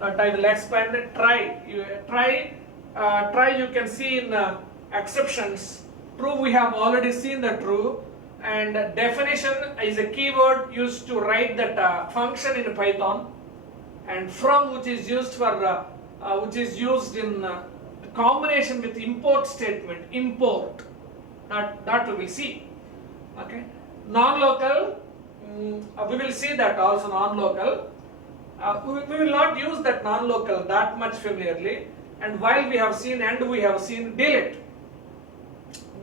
that I will explain. Try, you can see in exceptions. True, we have already seen the true, and definition is a keyword used to write that function in Python, and from, which is used for which is used in combination with import statement, import, that we will see. Okay, non-local, we will see that also. Non-local, we will not use that non-local that much familiarly, and while we have seen and we have seen delete.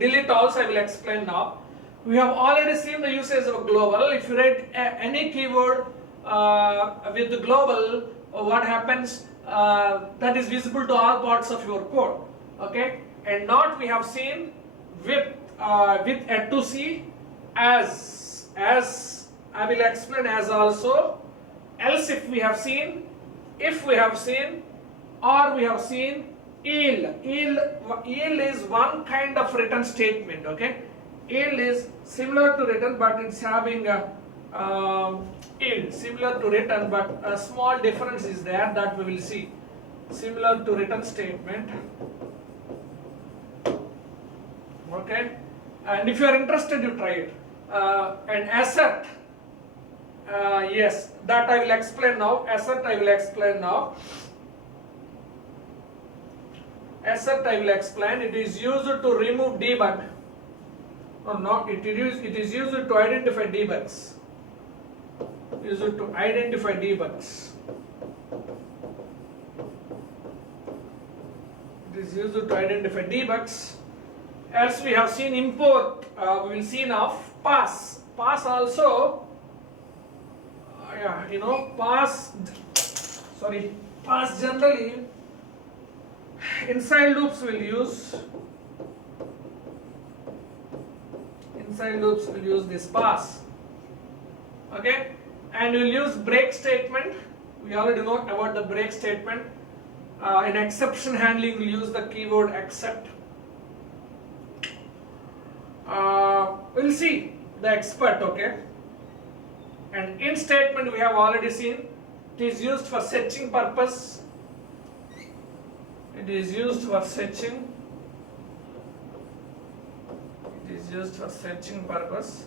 Delete also I will explain now. We have already seen the usage of global. If you write any keyword with the global, what happens, that is visible to all parts of your code. Okay, and not we have seen with a2c, as I will explain, as also, else if we have seen, if we have seen, or we have seen yield. Yield is one kind of written statement. Okay, yield is similar to written, but it's having a yield similar to written, but a small difference is there that we will see. Similar to written statement. Okay, and if you are interested, you try it. And assert, yes, that I will explain now. Assert I will explain now. Assert I will explain. It is used to remove debug. Or not, it is used to identify debugs. Used to identify debugs. It is used to identify debugs. Else we have seen import. We will see now. Pass. Pass also. Pass. Sorry. Pass generally. Inside loops will use. Inside loops will use this pass. Okay, and we'll use break statement. We already know about the break statement. In exception handling, we'll use the keyword except. We'll see the expert. Okay, and in statement we have already seen. It is used for searching purpose. It is used for searching. It is used for searching purpose.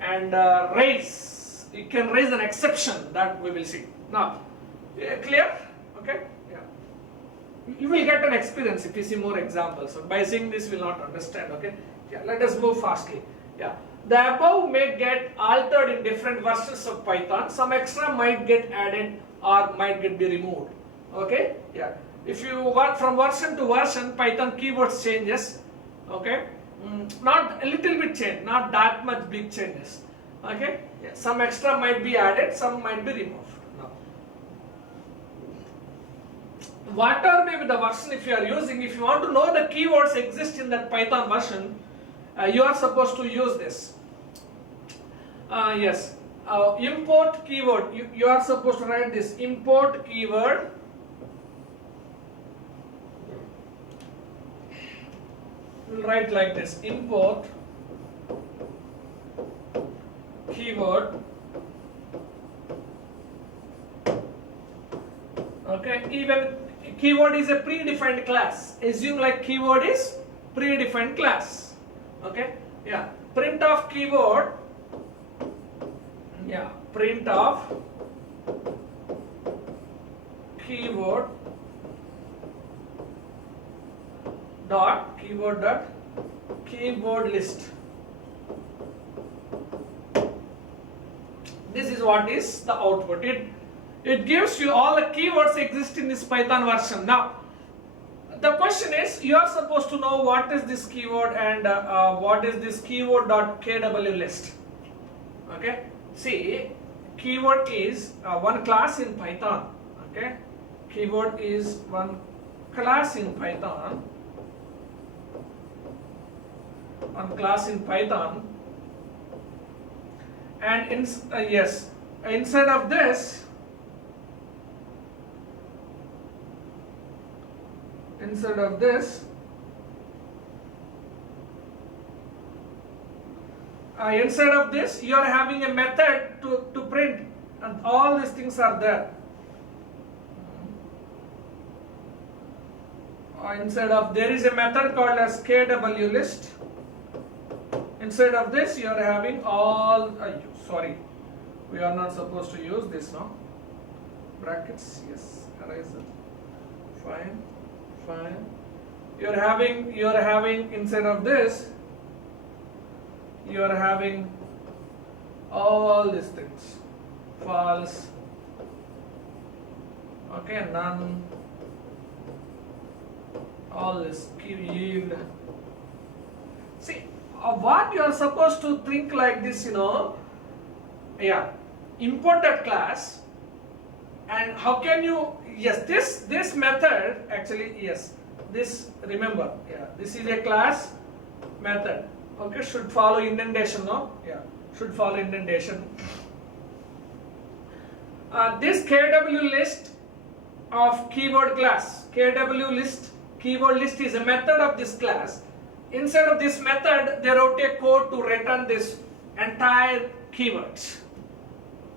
And raise. You can raise an exception, that we will see. Now, clear? Okay? Yeah. You will get an experience if you see more examples. So by seeing this, you will not understand. Okay? Yeah. Let us move fastly. Yeah. The above may get altered in different versions of Python. Some extra might get added or might get be removed. Okay? Yeah. If you work from version to version, Python keywords changes. Okay? Not a little bit change, not that much big changes. Okay? Yeah. Some extra might be added, some might be removed. No. Whatever may be the version if you are using, if you want to know the keywords exist in that Python version, you are supposed to use this. Yes. Import keyword. You are supposed to write this import keyword. We'll write like this: import keyword. Okay, even keyword is a predefined class. Assume like keyword is predefined class. Okay, yeah. Print of keyword. Yeah, print of keyword dot keyword dot keyboard list. This is what is the output. It gives you all the keywords exist in this Python version. Now the question is, you are supposed to know what is this keyword and what is this keyword dot kw list. Okay, see, keyword is one class in Python. Okay, keyword is one class in Python. One class in Python, and inside of this, you are having a method to print, and all these things are there. inside of, there is a method called as KW list. Inside of this you are having all, sorry, we are not supposed to use this now. Brackets, yes, erase it. Fine, fine. You are having inside of this, you are having all these things. False, okay, none, all this, yield. See, what you are supposed to think like this, yeah, imported class, and how can you, yes, this method actually, yes, this, remember, yeah, this is a class method, okay, should follow indentation, no, yeah, should follow indentation. This KW list of keyword class, KW list, keyword list is a method of this class. Inside of this method, they wrote a code to return this entire keywords.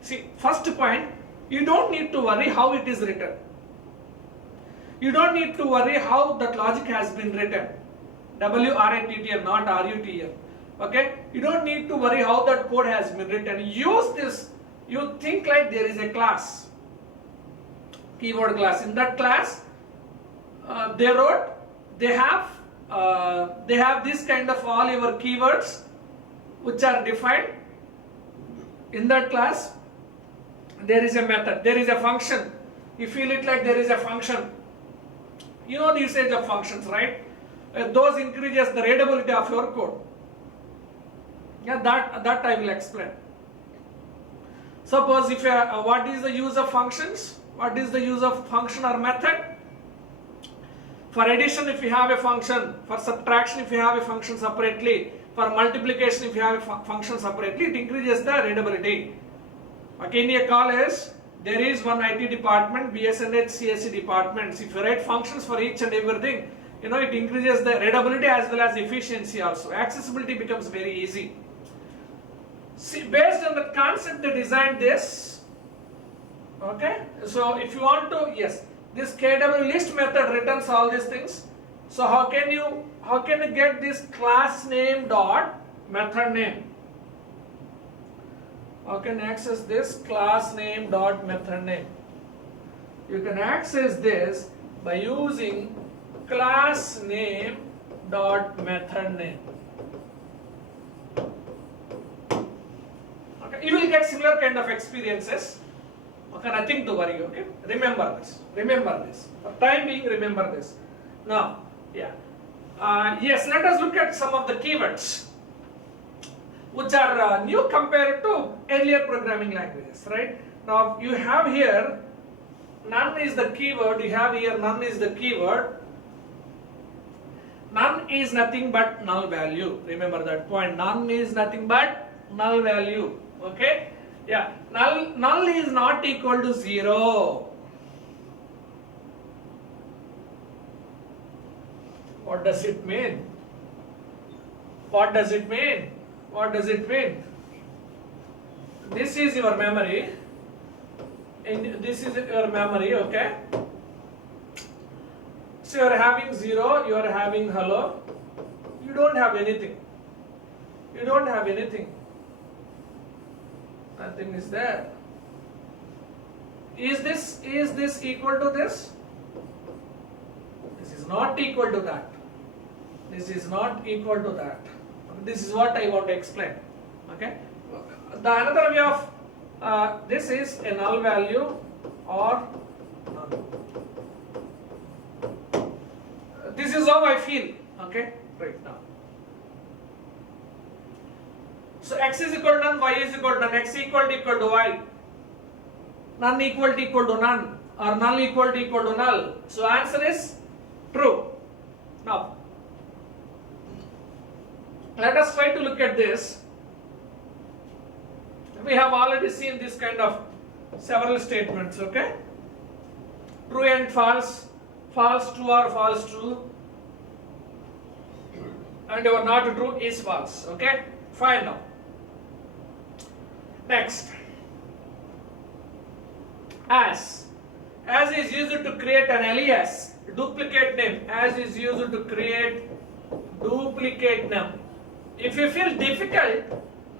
See, first point, you don't need to worry how it is written. You don't need to worry how that logic has been written. WRATTL, not RUTL. Okay? You don't need to worry how that code has been written. Use this. You think like there is a class, keyword class. In that class, they have this kind of all your keywords which are defined. In that class, there is a method, there is a function. You feel it like there is a function. You know the usage of functions, right? Those increases the readability of your code. Yeah, that I will explain. Suppose if what is the use of functions? What is the use of function or method? For addition, if you have a function. For subtraction, if you have a function separately. For multiplication, if you have a function separately, it increases the readability. Okay, in a college, there is one IT department, BSNH, CSE departments. If you write functions for each and everything, it increases the readability as well as efficiency also. Accessibility becomes very easy. See, based on the concept, they designed this. Okay, so if you want to, yes, this KW list method returns all these things. So how can you get this class name dot method name? How can you access this class name dot method name? You can access this by using class name dot method name. Okay, you will get similar kind of experiences. Okay, nothing to worry. Okay, remember this. Remember this. For time being, remember this. Now, yeah. Yes, let us look at some of the keywords which are new compared to earlier programming languages, right? Now you have here none is the keyword, you have here none is the keyword. None is nothing but null value. Remember that point. None is nothing but null value. Okay? Yeah. Null is not equal to 0. What does it mean? What does it mean? What does it mean? This is your memory. This is your memory, okay? So you are having 0, you are having hello. You don't have anything. You don't have anything. Nothing is there. Is this equal to this? This is not equal to that. This is not equal to that. This is what I want to explain. Okay. The another way of this is a null value or null. This is how I feel. Okay. Right now. So x is equal to none, y is equal to none, x equal to y. None equal to none, or null equal to null. So answer is true. Now, let us try to look at this. We have already seen this kind of several statements, okay? True and false, false true or false true, and your not true is false, okay? Fine now. Next. As is used to create an alias duplicate name, as is used to create duplicate name. If you feel difficult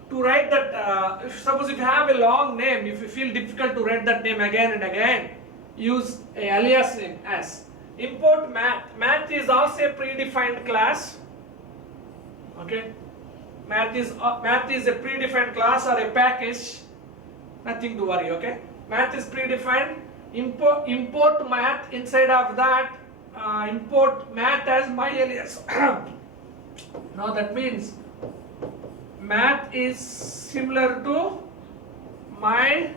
to write that, suppose if you have a long name, if you feel difficult to write that name again and again, use a alias name as. Import math. Math is also a predefined class. Okay, math is a predefined class or a package. Nothing to worry. Okay, math is predefined. Import math. Inside of that, import math as my alias. Now that means math is similar to my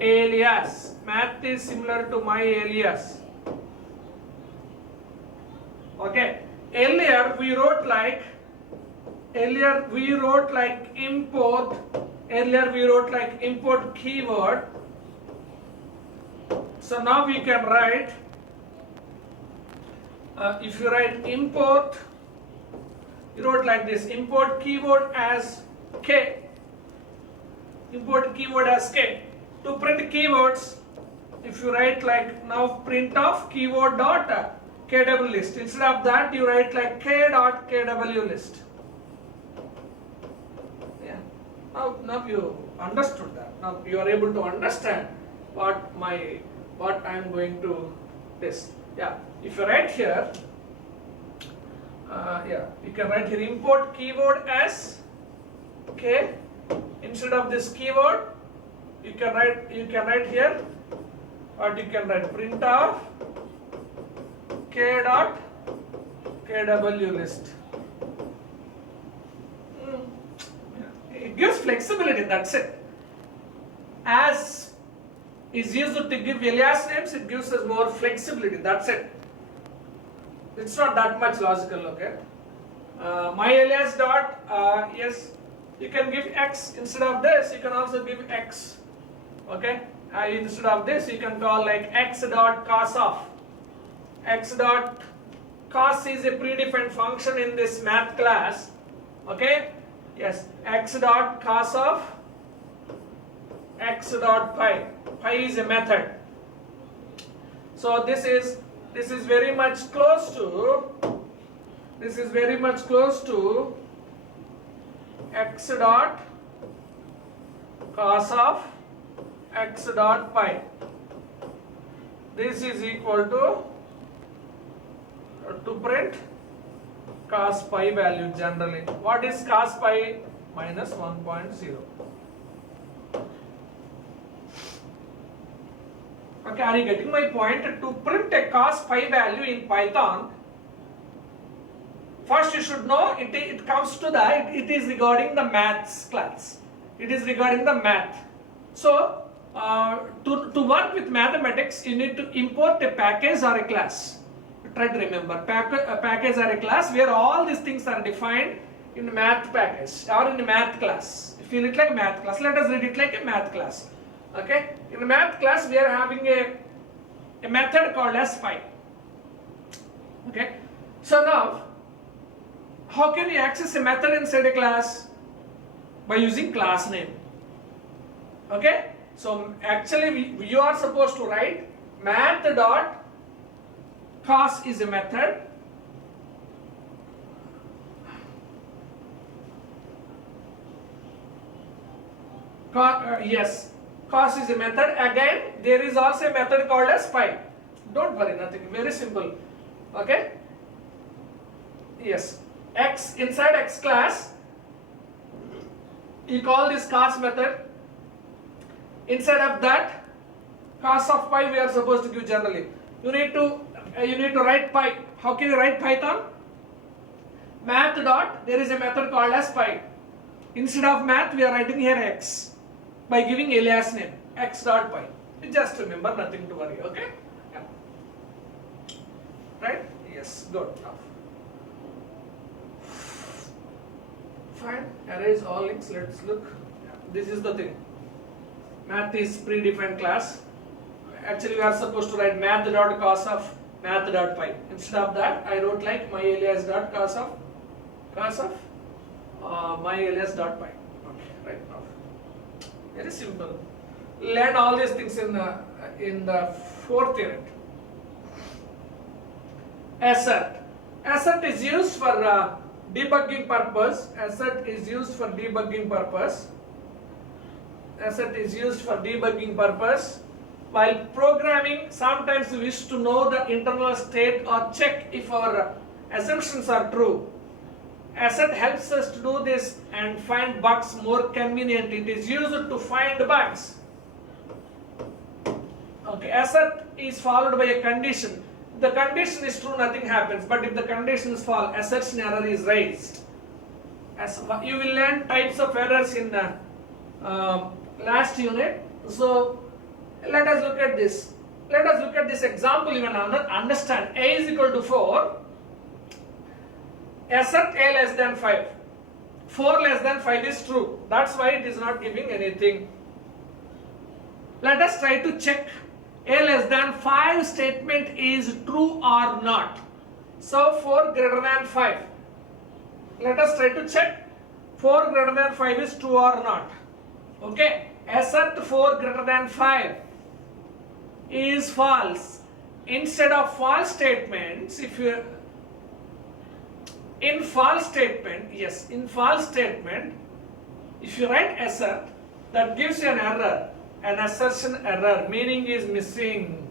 alias. Math is similar to my alias. Okay. Earlier we wrote like import. Earlier we wrote like import keyword. So now we can write. If you write import, you wrote like this: import keyword as k. Import keyword as k. To print keywords, if you write like now print of keyword dot kw list. Instead of that, you write like k dot kw list. Yeah. Now you understood that. Now you are able to understand what I am going to test. Yeah. If you write here, you can write here import keyword as k. Instead of this keyword, you can write here, or you can write print of k dot kw list. It gives flexibility, that's it. As is used to give alias names, it gives us more flexibility, that's it. It's not that much logical, okay? My alias dot, yes, you can give x. Instead of this, you can also give x, okay? Instead of this, you can call like x dot cos of. X dot cos is a predefined function in this math class, okay? Yes, x dot cos of x dot pi. Pi is a method. So this is very much close to x dot cos of x dot pi. This is equal to print cos pi value generally. What is cos pi? Minus 1.0. Okay, are you getting my point? To print a cos pi value in Python, first you should know it comes to it is regarding the maths class. It is regarding the math. So to work with mathematics, you need to import a package or a class. Try to remember, a package or a class where all these things are defined in math package or in a math class. Feel it like a math class. Let us read it like a math class. Okay, in a math class we are having a method called as pi. Okay, so now how can you access a method inside a class? By using class name. Okay, so actually you are supposed to write math dot cos is a method. Yes, cos is a method. Again, there is also a method called as pi. Don't worry, nothing. Very simple. Okay. Yes. X inside X class, you call this cos method. Inside of that, cos of pi we are supposed to give generally. You need to write pi. How can you write Python? Math dot, there is a method called as pi. Instead of math, we are writing here x by giving alias name x dot pi. Just remember, nothing to worry. Okay? Yeah. Right? Yes. Good. Now. Fine. Erase all links. Let's look. Yeah. This is the thing. Math is predefined class. Actually, we are supposed to write math dot cos of math dot pi. Instead of that, I wrote like my alias dot cos of my alias dot pi. Okay, right now. Very simple. Learn all these things in the fourth unit. assert. Assert is used for debugging purpose. Assert is used for debugging purpose. Assert is used for debugging purpose. While programming, sometimes we wish to know the internal state or check if our assumptions are true. Assert helps us to do this and find bugs more conveniently. It is used to find bugs. Okay, assert is followed by a condition. If the condition is true, nothing happens. But if the condition is false, assertion error is raised. As you will learn types of errors in the last unit. So let us look at this. Let us look at this example. You will understand. A is equal to 4. Assert A less than 5. 4 less than 5 is true. That's why it is not giving anything. Let us try to check A less than 5 statement is true or not. So 4 greater than 5. Let us try to check 4 greater than 5 is true or not. Okay. Assert 4 greater than 5 is false. Instead of false statements, if you in false statement, if you write assert, that gives you an error, an assertion error, meaning is missing.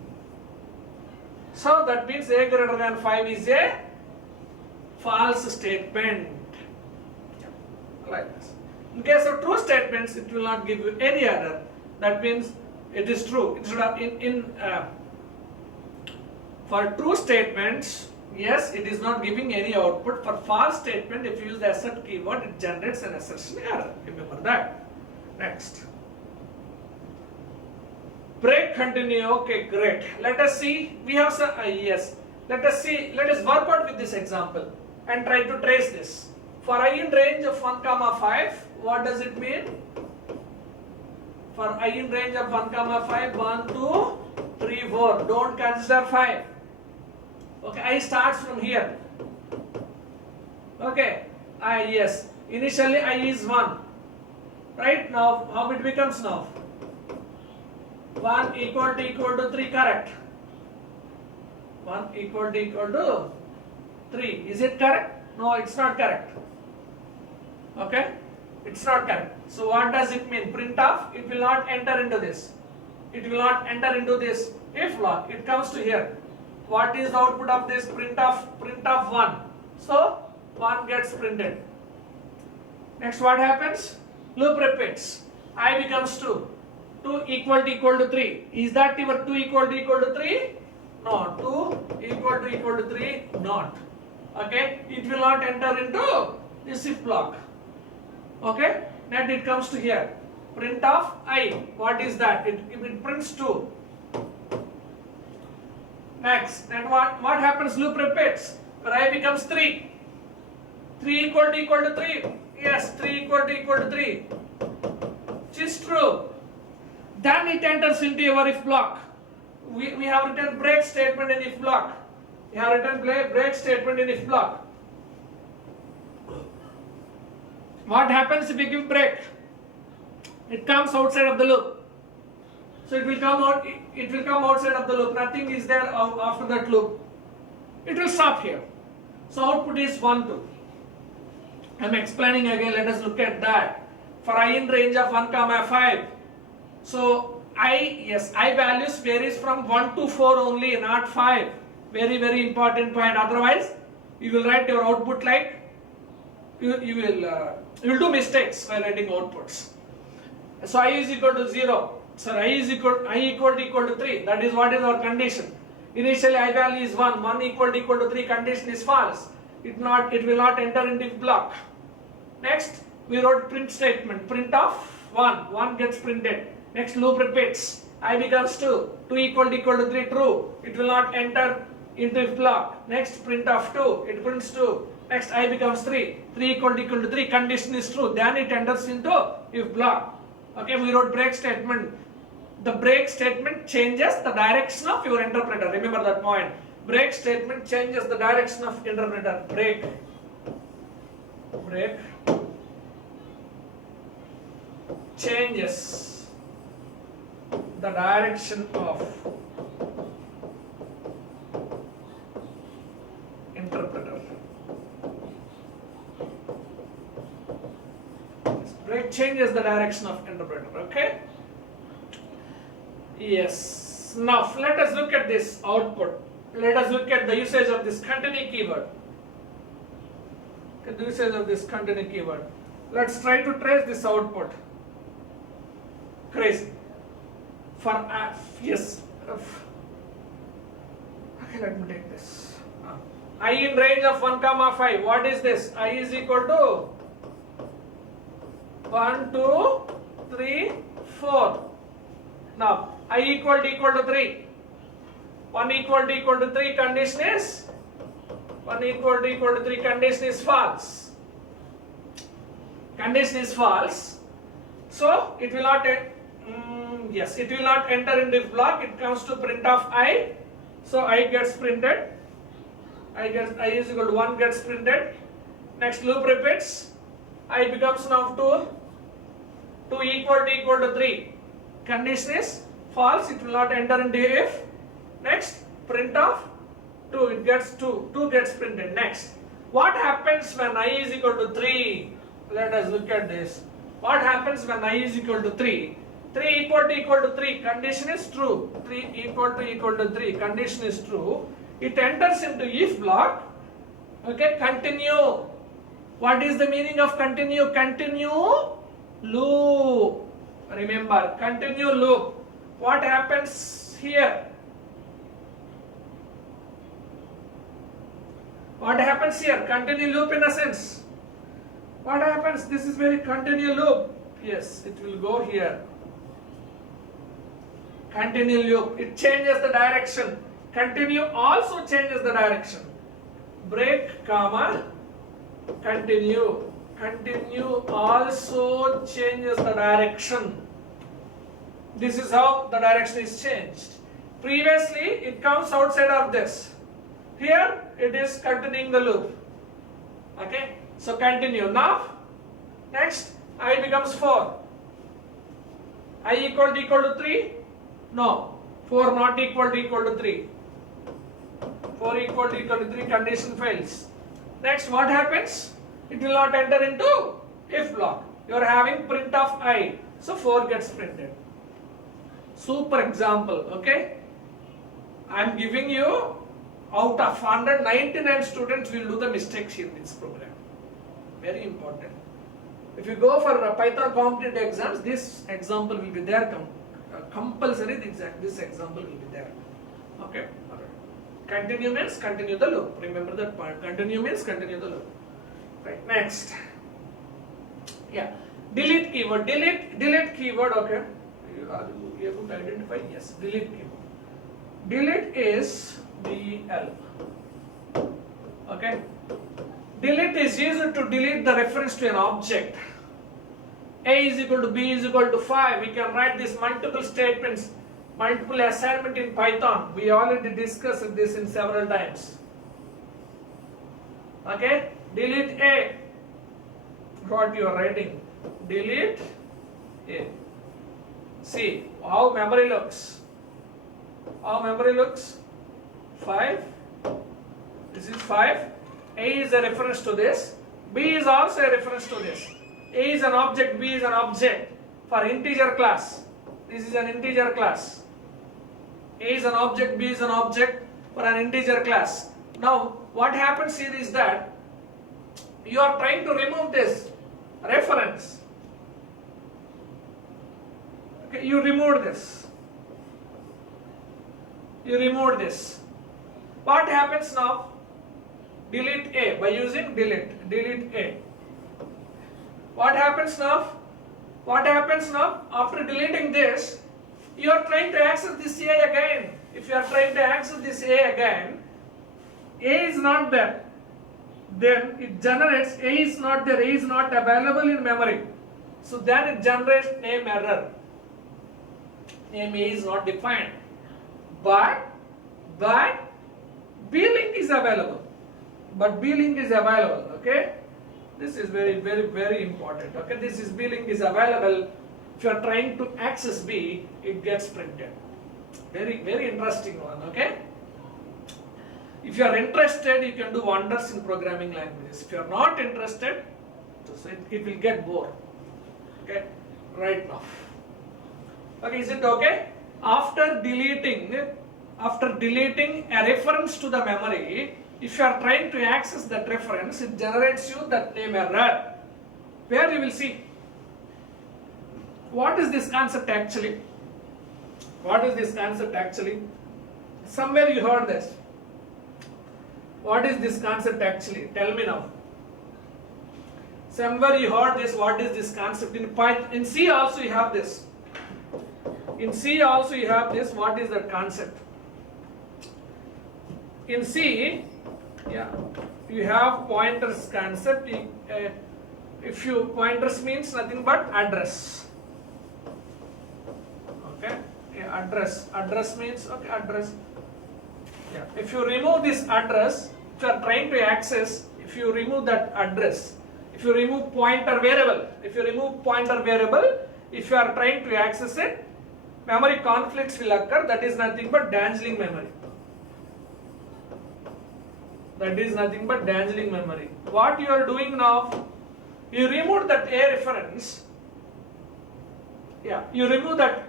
So that means A greater than 5 is a false statement. Like this. In case of true statements, it will not give you any error. That means it is true. Instead of for true statements, yes, it is not giving any output. For false statement, if you use the assert keyword, it generates an assertion error. Remember that. Next. Break continue. Okay, great. Let us see. We have some yes. Let us see. Let us work out with this example and try to trace this. For I in range of 1, 5, what does it mean? For I in range of 1, 5, 1, 2, 3, 4. Don't consider 5. Okay, I starts from here. Okay, yes. Initially I is 1. Right now, how it becomes now? 1 equal to 3, correct? 1 equal to 3. Is it correct? No, it's not correct. Okay, it's not correct. So what does it mean? Printf, it will not enter into this. It will not enter into this if block. It comes to here. What is the output of this? Printf 1. So 1 gets printed. Next, what happens? Loop repeats. I becomes 2. 2 equal to 3. Is that your 2 equal to 3? No. 2 equal to 3? Not. Okay. It will not enter into this if block. Okay. Then it comes to here. Printf I. What is that? It prints 2. Next, and what happens? Loop repeats. Where I becomes 3. 3 equal to 3. Yes, 3 equal to 3. Which is true. Then it enters into your if block. We have written break statement in if block. We have written break statement in if block. What happens if we give break? It comes outside of the loop. So it will come out. It will come outside of the loop. Nothing is there after that loop. It will stop here. So output is 1, 2. I am explaining again. Let us look at that. For I in range of 1, 5. So I values varies from 1 to 4 only, not 5. Very, very important point. Otherwise, you will write your output like you will do mistakes while writing outputs. So I is equal to 0. So I equal to 3. That is what is our condition. Initially I value is 1. 1 equal to 3. Condition is false. It will not enter into if block. Next, we wrote print statement. Print of 1. 1 gets printed. Next, loop repeats. I becomes 2. 2 equal to 3. True. It will not enter into if block. Next, print of 2. It prints 2. Next, I becomes 3. 3 equal to 3. Condition is true. Then it enters into if block. Okay, we wrote break statement. The break statement changes the direction of your interpreter. Remember that point. Break statement changes the direction of interpreter. Break changes the direction of it changes the direction of interpreter. Okay. Yes. Now let us look at this output. Let us look at the usage of this continue keyword. Okay, the usage of this continue keyword. Let's try to trace this output. Crazy. For yes. Okay, let me take this. I in range of 1, 5. What is this? I is equal to 1, 2, 3, 4. Now I equal to 3. 1 equal to 3 condition is 1 equal to 3 condition is false. Condition is false. So it will not yes, it will not enter in if block. It comes to print of I. So I gets printed. I is equal to 1 gets printed. Next loop repeats. I becomes now 2. 2 equal to 3. Condition is false. It will not enter into if. Next print of 2. It gets 2. 2 gets printed. Next. What happens when I is equal to 3? Let us look at this. What happens when I is equal to 3? 3 equal to 3. Condition is true. 3 equal to 3. Condition is true. It enters into if block. Okay, continue. What is the meaning of continue? Continue loop. Remember, continue loop. What happens here? What happens here? Continue loop in a sense. What happens? This is very continue loop. Yes, it will go here. Continue loop. It changes the direction. Continue also changes the direction. Break, comma, continue. Continue also changes the direction. This is how the direction is changed. Previously, it comes outside of this. Here, it is continuing the loop. Okay, so continue. Now, next, I becomes 4. I equal to 3? No. 4 not equal to 3. 4 equal to 3, condition fails. Next, what happens? It will not enter into if block. You are having print of I. So 4 gets printed. Super example, okay? I am giving you out of 199 students will do the mistakes in this program. Very important. If you go for Python competitive exams, this example will be there. Compulsory, this example will be there. Okay? Continue means continue the loop. Remember that part. Continue means continue the loop. Right. Next. Yeah. Delete keyword. Delete keyword. Okay. Are you able to identify? Yes. Delete keyword. Delete is DL. Okay. Delete is used to delete the reference to an object. A is equal to B is equal to 5. We can write these multiple statements, multiple assignment in Python. We already discussed this in several times. Okay. Delete A. What you are writing? Delete A. See how memory looks. How memory looks? 5. This is 5. A is a reference to this. B is also a reference to this. A is an object, B is an object for integer class. This is an integer class. A is an object, B is an object for an integer class. Now, what happens here is that you are trying to remove this reference. Okay, you removed this. You removed this. What happens now? Delete A by using delete. Delete A. What happens now? What happens now? After deleting this, you are trying to access this A again. If you are trying to access this A again, A is not there. Then it generates A is not there. A is not available in memory. So then it generates name error. Name A is not defined. But B link is available. But B link is available. Okay. This is very, very, very important. Okay, this is B link is available. If you are trying to access B, it gets printed. Very, very interesting one. Okay. If you are interested, you can do wonders in programming languages. If you are not interested, it will get bored. Okay, right now. Okay, is it okay? After deleting a reference to the memory, if you are trying to access that reference, it generates you that name error. Where you will see. What is this concept actually? What is this concept actually? Somewhere you heard this. What is this concept actually? Tell me now. Somewhere you heard this. What is this concept? In Python, in C also you have this. In C also you have this. What is that concept? In C, yeah, you have pointers concept. If you pointers means nothing but address. Okay, yeah, address. Address means okay, address. Yeah. If you remove this address, if you are trying to access, if you remove that address, if you remove pointer variable, if you you are trying to access it, memory conflicts will occur. That is nothing but dangling memory. That is nothing but dangling memory. What you are doing now, you remove that A reference. Yeah, you remove that.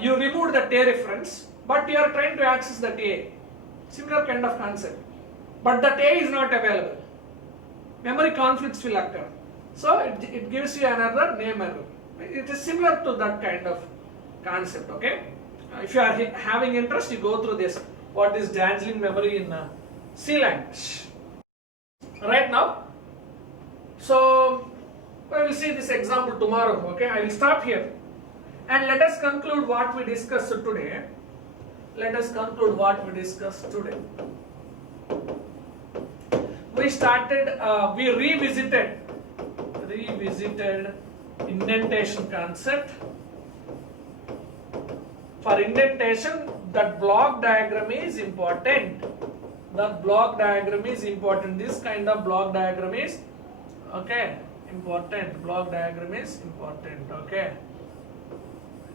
You removed that A reference, but you are trying to access that A. Similar kind of concept. But that A is not available. Memory conflicts will occur. So it gives you an error, name error. It is similar to that kind of concept. Okay. If you are having interest, you go through this. What is dangling memory in C language? Right now. So we will see this example tomorrow. Okay. I will stop here. And let us conclude what we discussed today. Let us conclude what we discussed today. We started, we revisited indentation concept. For indentation, that block diagram is important. That block diagram is important. This kind of block diagram is okay, important. Block diagram is important. Okay.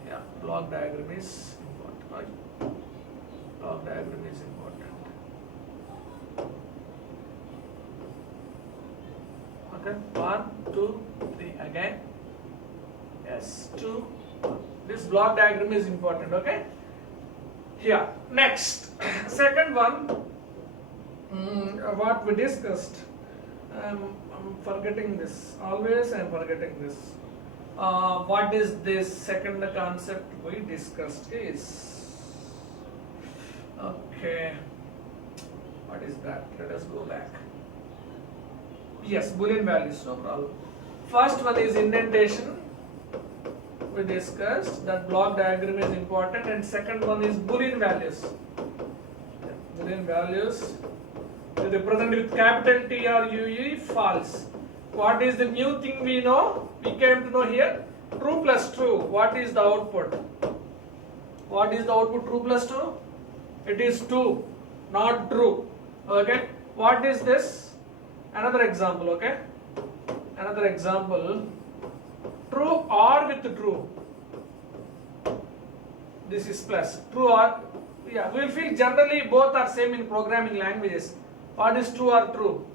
Yeah, block diagram is important. Right? Block diagram is important. Okay, 1, 2, 3 again. Yes, 2. This block diagram is important. Okay. Yeah. Next, second one. What we discussed. I'm forgetting this. Always I'm forgetting this. What is this second concept we discussed is okay. What is that? Let us go back. Yes, Boolean values, no problem. First one is indentation. We discussed that block diagram is important, and second one is Boolean values. Boolean values represented with capital T or UE, false. What is the new thing we know? We came to know here. True plus true. What is the output? What is the output? True plus true? It is 2, not true. Okay. What is this? Another example. Okay. Another example. True or with true. This is plus. True or, yeah, we will feel generally both are same in programming languages. What is true or true?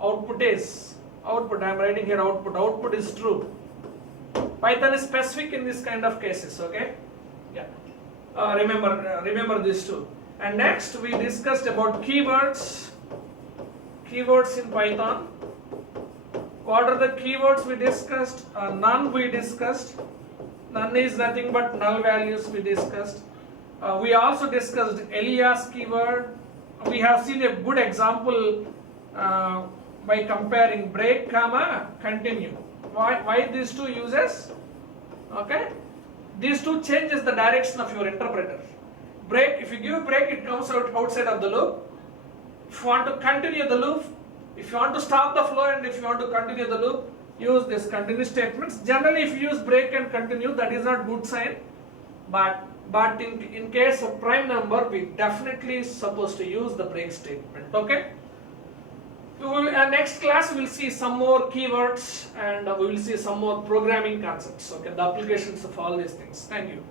Output is. Output, I am writing here output. Output is true. Python is specific in this kind of cases. Okay. Yeah. Remember this too. And next we discussed about keywords. Keywords in Python. What are the keywords we discussed? None we discussed. None is nothing but null values we discussed. We also discussed alias keyword. We have seen a good example by comparing break, comma, continue. Why these two uses? Okay. These two changes the direction of your interpreter. Break, if you give a break, it comes out outside of the loop. If you want to continue the loop, if you want to stop the flow and if you want to continue the loop, use this continue statements. Generally, if you use break and continue, that is not good sign. But in case of prime number, we definitely supposed to use the break statement. Okay. Next class we will see some more keywords and we will see some more programming concepts. Okay, the applications of all these things. Thank you.